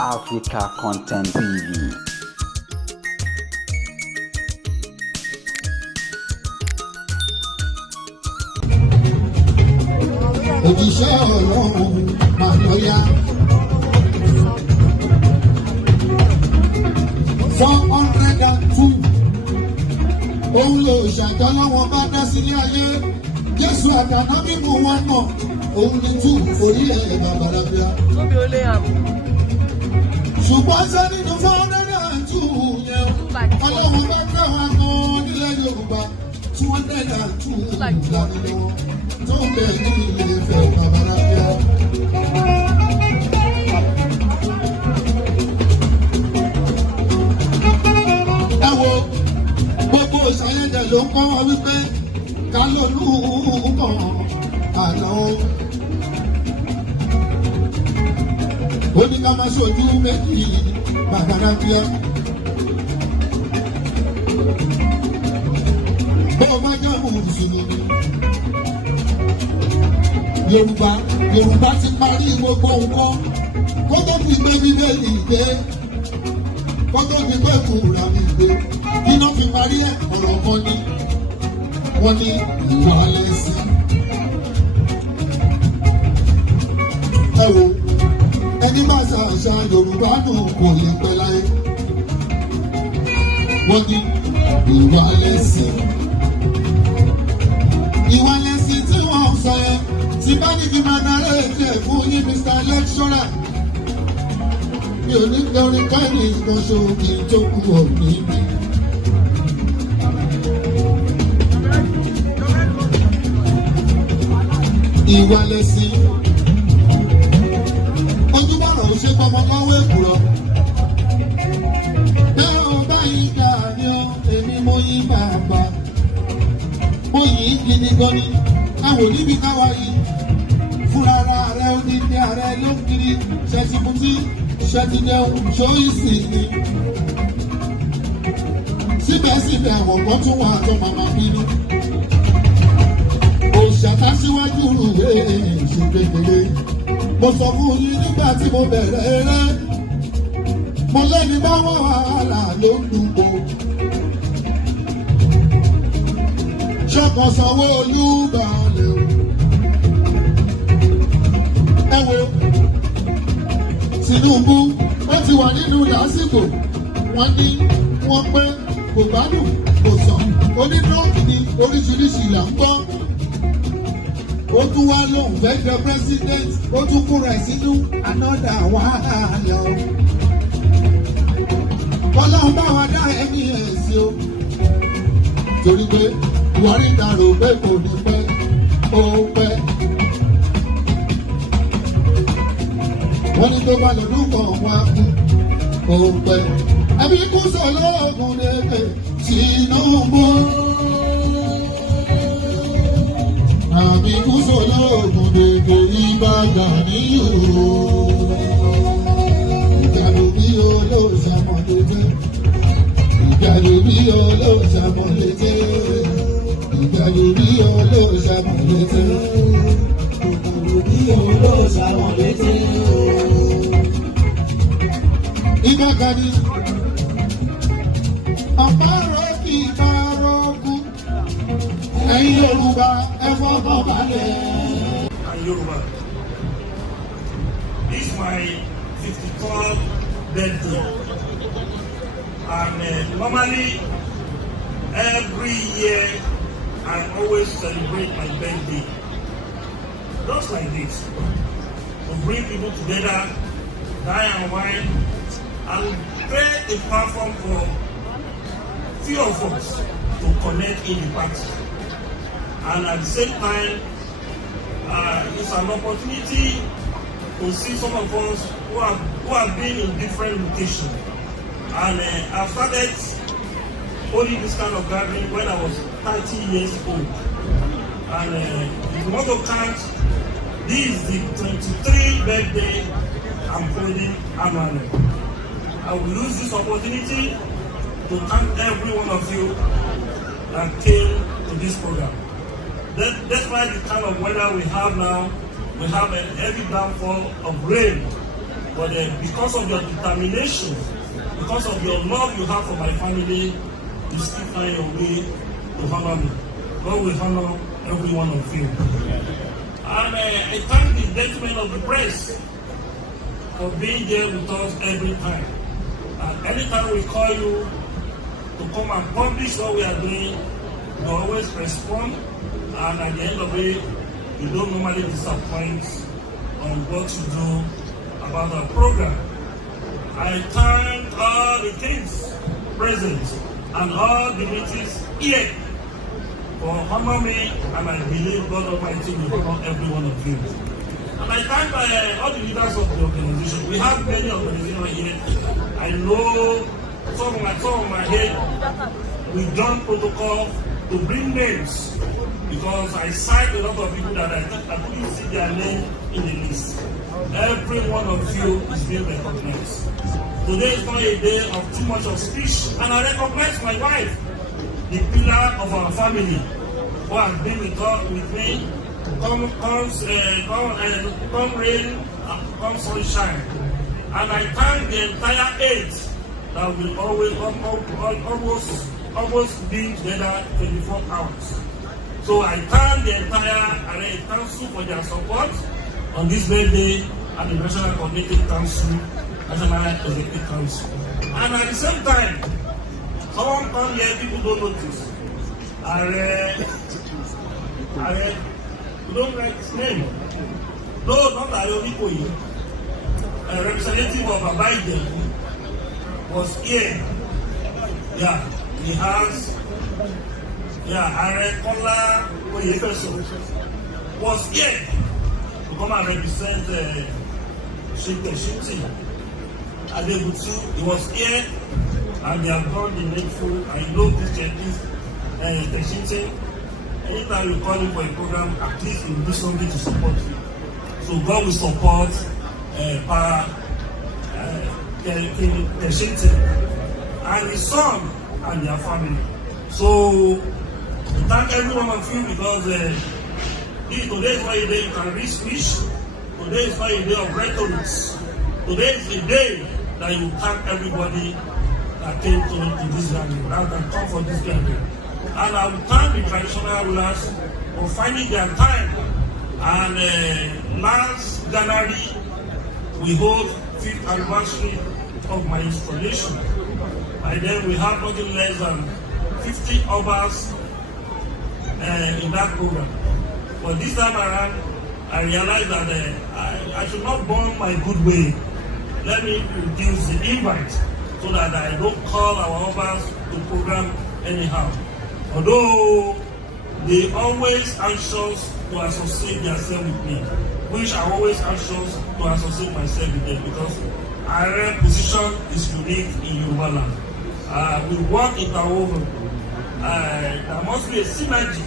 Africa Content TV. Òjíṣẹ́ Ọlọ́run máa lọ yá. 402 òun ló ṣàtọ́lọ́wọ́ bá dá sílé ayé. Jésù àtàná mímú wọn mọ̀ òun ní tú orí ẹ̀ bàbàrà bíà. Ṣùgbọ́n sẹ́ nínú 402 yẹn Ọlọ́run bá káwọn kan nílẹ̀ Yorùbá 202 lánàá wọn tó ń bẹ̀ ní ilé Ifẹ̀ bàbàrà bíà. Ẹ wo gbogbo ìṣàyẹ̀dẹ̀ ló ń kọ́ wọn wípé ká ló lù ú kàn àná. Ó ní ká máa ṣojú méjì bàbàrà bíà. Bó o bá jẹ́ Mùsùlùmí Yorùbá ti parí gbogbo nǹkan kó tó fi gbé Bíbélì gbé kó tó fi gbé Kùránì gbé kí ló fi parí ẹ̀ ọ̀rọ̀ kan ní wọ́n ní ìwà lẹ́sìn. Ẹ wo ẹni bá ṣàṣà Yorùbá dùn kò lè pẹ́ láyé. Wọ́n ní ìwà lẹ́sìn. Ìwà lẹ́sìn tí wọ́n sọ yẹn tí bá ní kí máa dára ètò fún yín Mr. Lecturer. Mi ò ní kẹrin káàdì ìgbọ̀nsẹ̀ òkè tó kú òní mi. Ìwà lẹ́sìn. Ojúbọ̀rọ̀ ò ṣe gbọmọ lọ́wọ́ èkùrọ̀. Bẹ́ẹ̀ ò báyìí dà ní ọ, èmi mo yí bàbá. Mo yìí gidi gan ni, àwọn oníbi káwa yìí. Fúnra ara rẹ̀ odidi ààrẹ ló ń kiri ṣẹ́tìmùtì ṣẹ́tìdẹ́hùn ṣóyìsì ni. Síbẹ̀síbẹ̀ àwọn kan tún wà tó màmá bínú. Òṣàtà síwájú rèé ṣe kékeré. Mo sọ fún yín nígbà tí mo bẹ̀rẹ̀ eré. Mo lẹ́ni bá wọ́n wàhálà ló ń dùnkò. Ṣọ́kan Sanwó-Olú balẹ̀ o. Ẹ wo Tinubu wọ́n ti wà nínú lásìkò. Wọ́n ní wọ́n pé kò gbádùn kò sàn. Onídọ́ọ̀kì ni oríṣiríṣi là ń gbọ́. Ó tún wá lóun fẹ́ jẹ president, ó tún kúrò ẹ̀ sínú anọ́dà wàhálà o. Ọlọ́run bá wa dá ẹni ẹ̀ sí o. Torí pé Buhari dàrú pé kò ní pẹ́, ó pẹ́. Wọ́n ní tó bá lọ́dún kan wá kú, ó pẹ́. Ẹbí kú sọ lọ́ọ̀gùn lẹ́gbẹ̀ẹ́ Tinubu. Àbí kú sọ lọ́ọ̀gùn lẹ́gbẹ̀ẹ́ ibà Gani o. Ìjàdù bí olóòṣàmọ̀lẹ́jẹ́. Ìjàdù bí olóòṣàmọ̀lẹ́jẹ́. Ìjàdù bí olóòṣàmọ̀lẹ́jẹ́. Ìjàdù bí olóòṣàmọ̀lẹ́jẹ́. Ibà Gani. Àpárọ̀ kì í bá rọ́ọ̀kú. Ẹ̀yin Yorùbá ẹ fọkàn balẹ̀. Yoruba. This is my 53rd birthday. And normally, every year, I always celebrate my birthday. Just like this. To bring people together, dine and wine, and create a platform for few of us to connect in the party. And at the same time, it's an opportunity to see some of us who have been in different locations. And I started holding this kind of gathering when I was 30 years old. And if you want to count, this is the 23rd birthday I'm holding annually. I will use this opportunity to thank every one of you that came to this program. Despite the kind of weather we have now, we have a heavy downfall of rain But because of your determination, because of your love you have for my family, you still find your way to honor me. God will honor every one of you. And I thank the gentlemen of the press for being there with us every time. And anytime we call you to come and publish what we are doing, you always respond. And at the end of it, you don't normally disappoint on what you do about our program. I thank all the kings present and all the meetings here for honoring me, and I believe God Almighty will honor every one of you. And I thank all the leaders of the organization. We have many organizations here. I know some of my head, we done protocol to bring names because I cite a lot of people that I couldn't see their name in the list. Every one of you is being recognized. Today is not a day of too much of speech, and I recognize my wife, the pillar of our family, who has been with me, come rain, come sunshine. And I thank the entire aid that will almost be together 24 hours. So I thank the entire Array Council for their support on this birthday and the National Coordinating Council, National Executive Council. And at the same time, someone come here, people don't notice. You don't write his name. No, not Ayodikoyi. A representative of Abaide was here. Yeah, he has. Yeah, Kola Oyefeso was here to come and represent Shinti. Adebutu, he was here, and they have done the needful. I know this Shinti. Anytime you call him for a program, at least he will do something to support you. So God will support Shinti and his son and their family. So thank every one of you because today is not a day you can reach speech. Today is not a day of rhetorics. Today is a day that you thank everybody that came to this gathering, that come for this gathering. And I will thank the traditional rulers for finding their time. And last January, we hold 5th anniversary of my installation. By then, we have nothing less than 50 hours in that program. But this time around, I realized that I should not burn my good way. Let me reduce the invite so that I don't call our members to program anyhow. Although they always anxious to associate themselves with me, which I always anxious to associate myself with them because our position is unique in Yoruba land. We work interwoven. There must be a synergy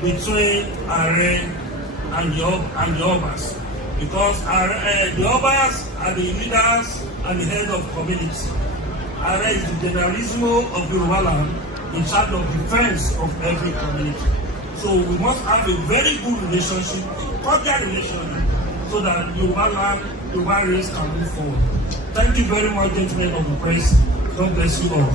between Are and the Obas because the Obas are the leaders and the head of community. Are is the generalissimo of Yoruba land in charge of defense of every community. So we must have a very good relationship, cordial relationship, so that Yoruba land, Yoruba race can move forward. Thank you very much, gentlemen of the press. God bless you all.